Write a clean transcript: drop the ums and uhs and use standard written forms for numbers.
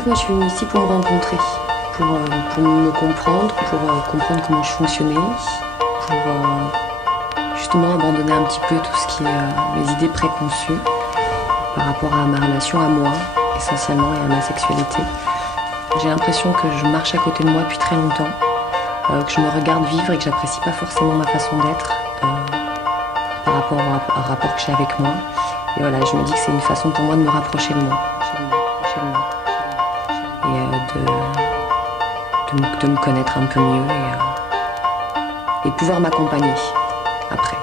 fait, moi, je suis venue ici pour me rencontrer, pour me comprendre, pour comprendre comment je fonctionnais, pour justement abandonner un petit peu tout ce qui est mes idées préconçues par rapport à ma relation à moi, essentiellement, et à ma sexualité. J'ai l'impression que je marche à côté de moi depuis très longtemps, que je me regarde vivre et que j'apprécie pas forcément ma façon d'être par rapport au rapport que j'ai avec moi. Et voilà, je me dis que c'est une façon pour moi de me rapprocher de moi. Et de me connaître un peu mieux et pouvoir m'accompagner après.